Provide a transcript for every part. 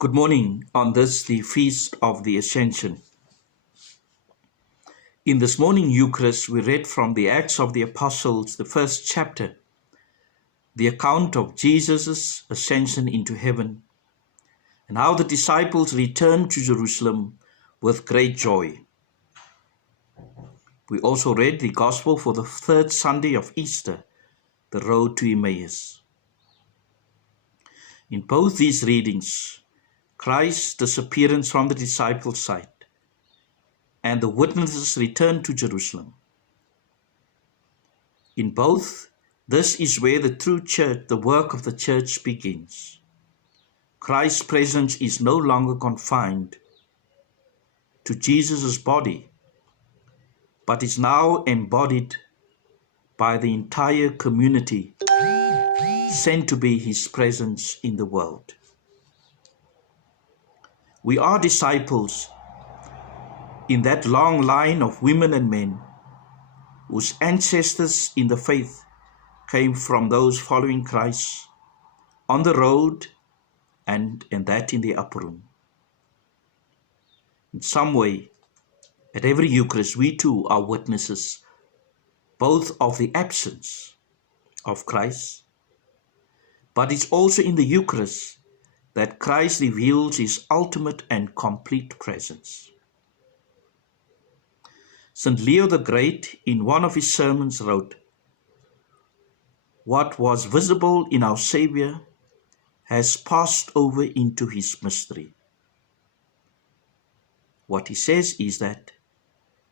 Good morning on this, the feast of the Ascension. In this morning Eucharist, we read from the Acts of the Apostles, the first chapter, the account of Jesus' ascension into heaven, and how the disciples returned to Jerusalem with great joy. We also read the Gospel for the third Sunday of Easter, the road to Emmaus. In both these readings, Christ's disappearance from the disciples' sight, and the witnesses returned to Jerusalem. In both, this is where the true church, the work of the church begins. Christ's presence is no longer confined to Jesus' body, but is now embodied by the entire community sent to be his presence in the world. We are disciples in that long line of women and men whose ancestors in the faith came from those following Christ on the road and that in the upper room. In some way, at every Eucharist, we too are witnesses both of the absence of Christ, but it's also in the Eucharist that Christ reveals his ultimate and complete presence. St. Leo the Great, in one of his sermons, wrote, "What was visible in our Saviour has passed over into his mystery." What he says is that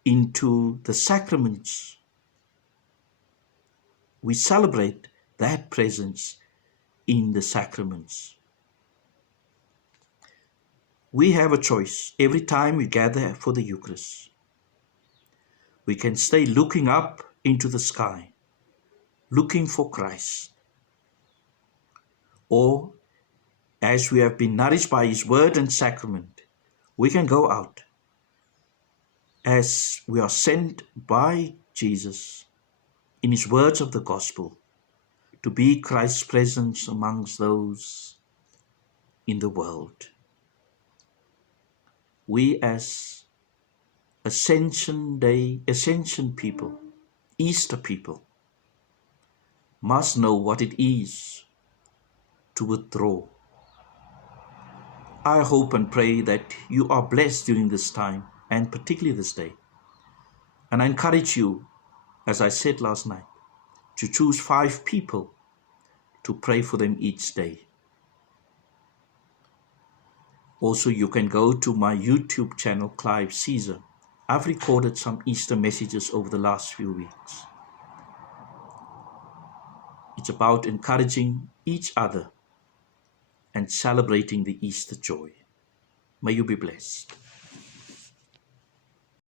into the sacraments, we celebrate that presence in the sacraments. We have a choice every time we gather for the Eucharist. We can stay looking up into the sky, looking for Christ. Or, as we have been nourished by his word and sacrament, we can go out as we are sent by Jesus in his words of the gospel to be Christ's presence amongst those in the world. We as Ascension people, Easter people, must know what it is to withdraw. I hope and pray that you are blessed during this time, and particularly this day. And I encourage you, as I said last night, to choose 5 people to pray for them each day. Also, you can go to my YouTube channel, Clive Caesar. I've recorded some Easter messages over the last few weeks. It's about encouraging each other and celebrating the Easter joy. May you be blessed.